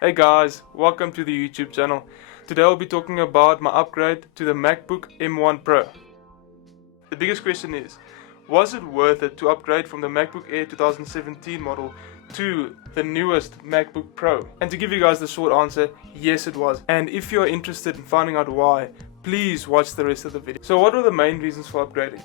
Hey guys, welcome to the YouTube channel. Today I'll be talking about my upgrade to the MacBook M1 Pro. The biggest question is, was it worth it to upgrade from the MacBook Air 2017 model to the newest MacBook Pro? And to give you guys the short answer, yes it was. And if you're interested in finding out why, please watch the rest of the video. So what were the main reasons for upgrading?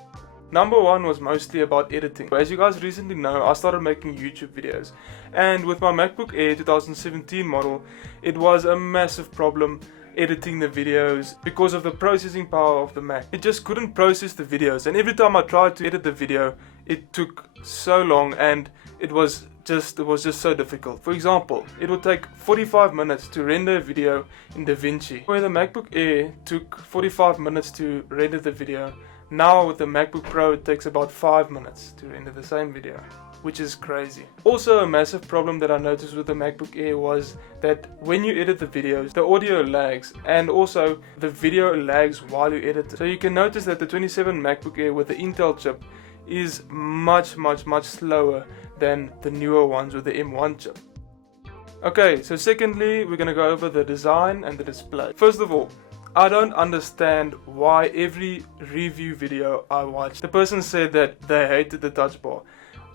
Number one was mostly about editing. As you guys recently know, I started making YouTube videos, and with my MacBook Air 2017 model, it was a massive problem editing the videos because of the processing power of the Mac. It just couldn't process the videos, and every time I tried to edit the video, it took so long and it was just so difficult. For example, it would take 45 minutes to render a video in DaVinci, where the MacBook Air took 45 minutes to render the video. Now with the MacBook Pro it takes about 5 minutes to render the same video, which is crazy. Also, a massive problem that I noticed with the MacBook Air was that when you edit the videos, the audio lags, and also the video lags while you edit it. So you can notice that the 27 MacBook Air with the Intel chip is much slower than the newer ones with the M1 chip. Okay, so secondly, we're going to go over the design and the display. First of all, I don't understand why every review video I watch, the person said that they hated the touch bar.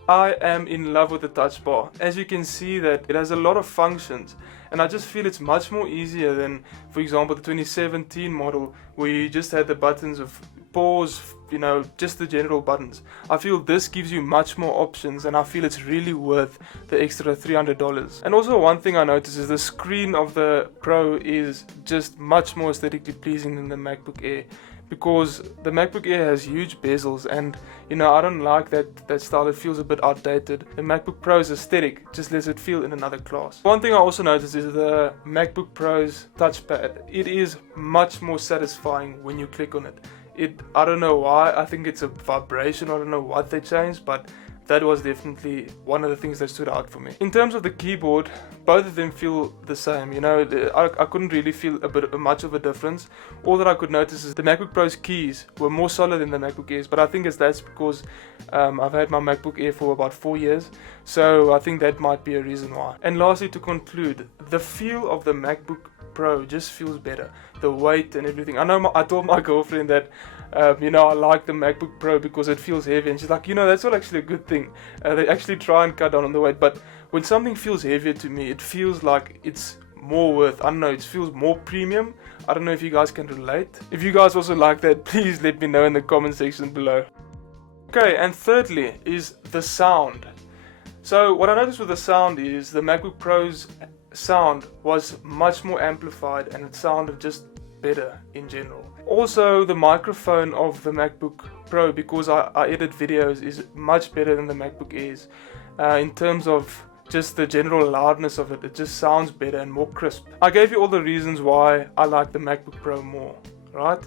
I am in love with the touch bar. As you can see that it has a lot of functions, and I just feel it's much more easier than, for example, the 2017 model where you just had the buttons of pause, just the general buttons. I feel this gives you much more options, and I feel it's really worth the extra $300. And also one thing I noticed is the screen of the Pro is just much more aesthetically pleasing than the MacBook Air, because the MacBook Air has huge bezels, and I don't like that style. It feels a bit outdated. The MacBook Pro's aesthetic just lets it feel in another class. One thing I also noticed is the MacBook Pro's touchpad. It is much more satisfying when you click on it. I don't know why. I think it's a vibration. I don't know what they changed, but that was definitely one of the things that stood out for me. In terms of the keyboard, both of them feel the same. I couldn't really feel much of a difference. All that I could notice is the MacBook Pro's keys were more solid than the MacBook Airs, but I think that's because I've had my MacBook Air for about 4 years, so I think that might be a reason why. And lastly, to conclude, the feel of the MacBook Pro just feels better. The weight and everything. I told my girlfriend that I like the MacBook Pro because it feels heavy, and she's like, that's not actually a good thing. They actually try and cut down on the weight, but when something feels heavier to me, it feels like it's more worth. I don't know, it feels more premium. I don't know if you guys can relate. If you guys also like that, please let me know in the comment section below. Okay, and thirdly is the sound. So what I noticed with the sound is the MacBook Pro's sound was much more amplified, and it sounded just better in general. Also, the microphone of the MacBook Pro, because I edit videos, is much better than the MacBook Airs. In terms of just the general loudness of it, it just sounds better and more crisp. I gave you all the reasons why I like the MacBook Pro more, right?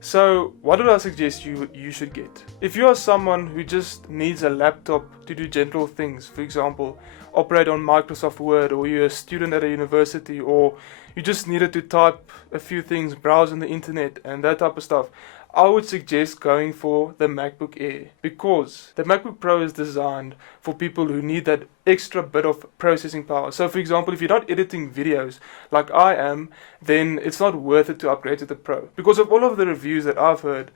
So what do I suggest you should get? If you are someone who just needs a laptop to do general things, for example, operate on Microsoft Word, or you're a student at a university, or you just needed to type a few things, browse on the internet and that type of stuff, I would suggest going for the MacBook Air, because the MacBook Pro is designed for people who need that extra bit of processing power. So for example, if you're not editing videos like I am, then it's not worth it to upgrade to the Pro. Because of all of the reviews that I've heard,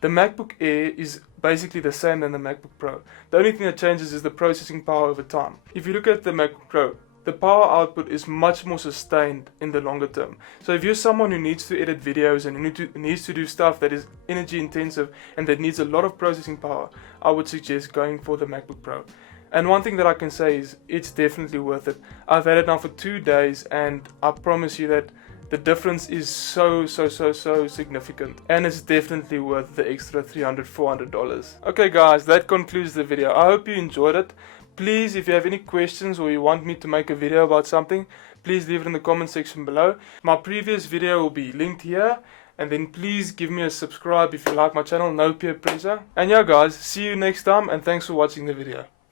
the MacBook Air is basically the same than the MacBook Pro. The only thing that changes is the processing power over time. If you look at the MacBook Pro, the power output is much more sustained in the longer term. So if you're someone who needs to edit videos and needs to do stuff that is energy intensive and that needs a lot of processing power, I would suggest going for the MacBook Pro. And one thing that I can say is it's definitely worth it. I've had it now for 2 days, and I promise you that the difference is so significant, and it's definitely worth the extra $300-400. Okay guys, that concludes the video. I hope you enjoyed it. Please, if you have any questions or you want me to make a video about something, please leave it in the comment section below. My previous video will be linked here, and then please give me a subscribe if you like my channel. No peer pressure. And yeah guys, see you next time, and thanks for watching the video.